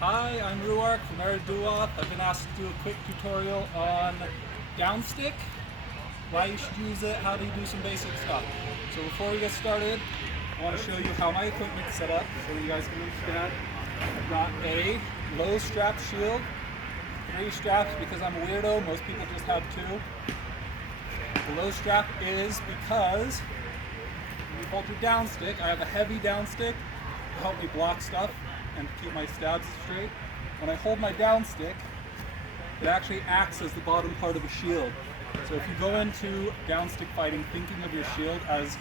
Hi, I'm Ruark from Duoth. I've been asked to do a quick tutorial on Downstick, why you should use it, how do you do some basic stuff. So before we get started, I want to show you how my equipment's set up so you guys can understand. I've got a low strap shield, 3 straps because I'm a weirdo, most people just have 2. The low strap is because when you hold your downstick, I have a heavy downstick to help me block stuff and keep my stabs straight. When I hold my downstick, it actually acts as the bottom part of a shield. So if you go into downstick fighting thinking of your shield as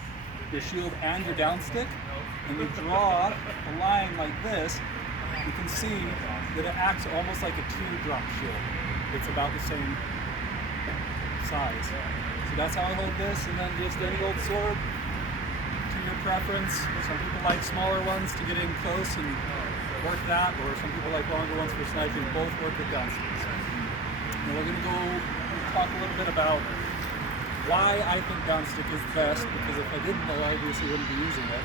your shield and your downstick, and you draw a line like this, you can see that it acts almost like a teardrop shield. It's about the same size. So that's how I hold this, and then just any old sword to your preference. Some people like smaller ones to get in close and work that, or some people like longer ones for sniping. Both work with downsticks. And we're going to talk a little bit about why I think downstick is best, because if I didn't know, I obviously wouldn't be using it.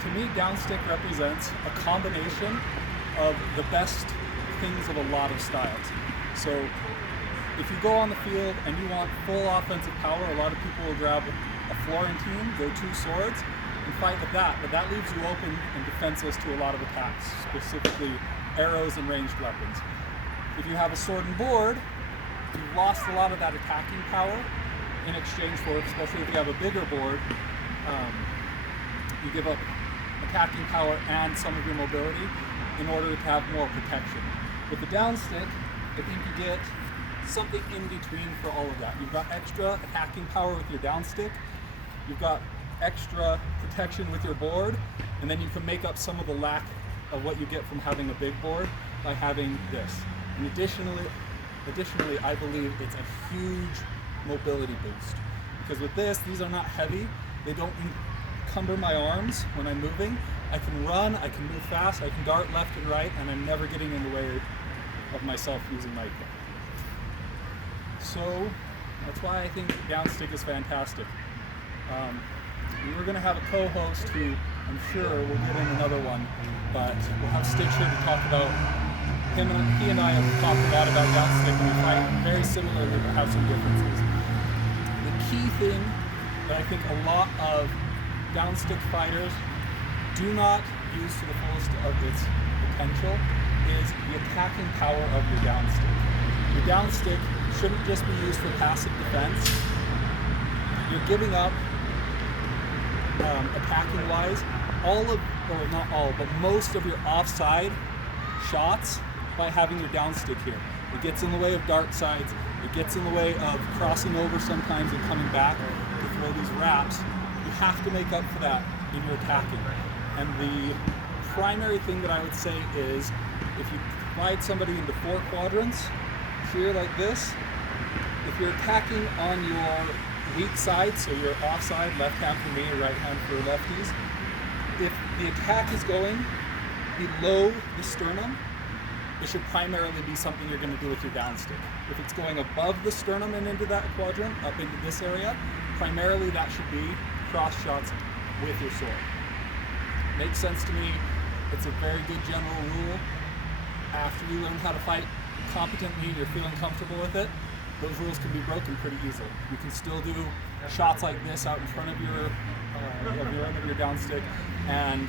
To me, downstick represents a combination of the best things of a lot of styles. So if you go on the field and you want full offensive power, a lot of people will grab a Florentine, go 2 swords, and fight with that, but that leaves you open and defenseless to a lot of attacks, specifically arrows and ranged weapons. If you have a sword and board, you've lost a lot of that attacking power in exchange for, especially if you have a bigger board, you give up attacking power and some of your mobility in order to have more protection. With the downstick, I think you get something in between for all of that. You've got extra attacking power with your downstick, you've got extra protection with your board, and then you can make up some of the lack of what you get from having a big board by having this. And additionally, I believe it's a huge mobility boost, because with this, these are not heavy, they don't encumber my arms when I'm moving. I can run, I can move fast, I can dart left and right, and I'm never getting in the way of myself using my equipment. So that's why I think downstick is fantastic. We were going to have a co-host who I'm sure will get in another one, but we'll have Stitch here to talk about. He and I have talked a lot about downstick, and we fight very similarly but have some differences. The key thing that I think a lot of downstick fighters do not use to the fullest of its potential is the attacking power of your downstick. Your downstick shouldn't just be used for passive defense. You're giving up, attacking wise, not all, but most of your offside shots by having your downstick here. It gets in the way of dark sides, it gets in the way of crossing over sometimes and coming back to throw these wraps. You have to make up for that in your attacking. And the primary thing that I would say is, if you divide somebody into 4 quadrants, here like this, if you're attacking on your weak side, so your offside, left hand for me, right hand for lefties, if the attack is going below the sternum, it should primarily be something you're going to do with your downstick. If it's going above the sternum and into that quadrant, up into this area, primarily that should be cross shots with your sword. Makes sense to me. It's a very good general rule. After you learn how to fight competently, you're feeling comfortable with it, those rules can be broken pretty easily. You can still do shots like this out in front of your downstick, and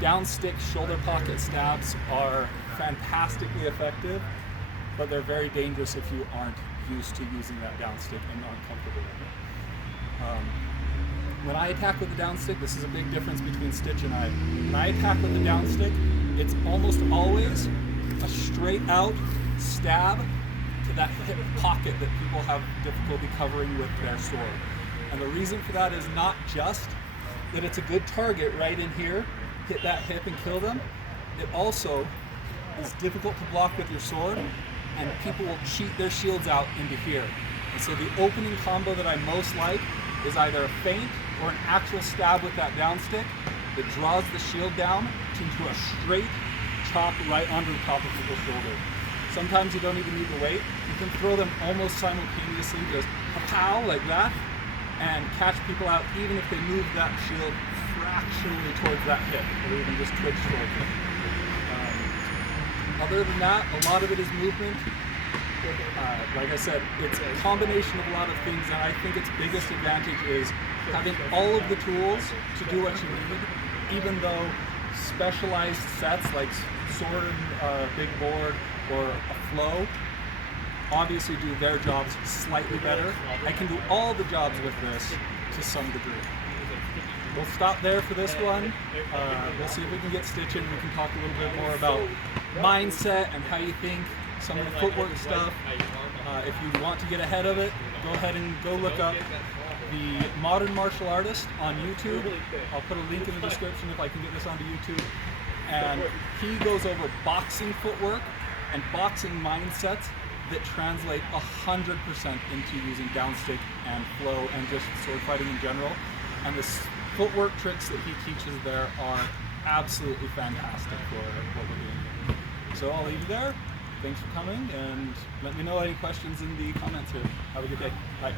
downstick shoulder pocket stabs are fantastically effective, but they're very dangerous if you aren't used to using that downstick and aren't comfortable with it. When I attack with the downstick, this is a big difference between Stitch and I. When I attack with the downstick, it's almost always a straight out stab to that hip pocket that people have difficulty covering with their sword. And the reason for that is not just that it's a good target right in here, hit that hip and kill them. It also is difficult to block with your sword, and people will cheat their shields out into here. And so the opening combo that I most like is either a feint or an actual stab with that downstick that draws the shield down into a straight chop right onto the top of people's shoulder. Sometimes you don't even need to wait. You can throw them almost simultaneously, just pow like that, and catch people out even if they move that shield fractionally towards that hip, or even just twitch towards it. Other than that, a lot of it is movement. Like I said, it's a combination of a lot of things, and I think its biggest advantage is having all of the tools to do what you need, even though specialized sets like sword, big board, or a flow obviously do their jobs slightly better. I can do all the jobs with this to some degree. We'll stop there for this one. We'll see if we can get stitching. We can talk a little bit more about mindset and how you think, some of the footwork stuff. If you want to get ahead of it, go ahead and go look up the Modern Martial Artist on YouTube. I'll put a link in the description if I can get this onto YouTube. And he goes over boxing footwork and boxing mindsets that translate 100% into using downstick and flow and just sword fighting in general. And the footwork tricks that he teaches there are absolutely fantastic for what we're doing here. So I'll leave you there. Thanks for coming, and let me know any questions in the comments here. Have a good day. Bye.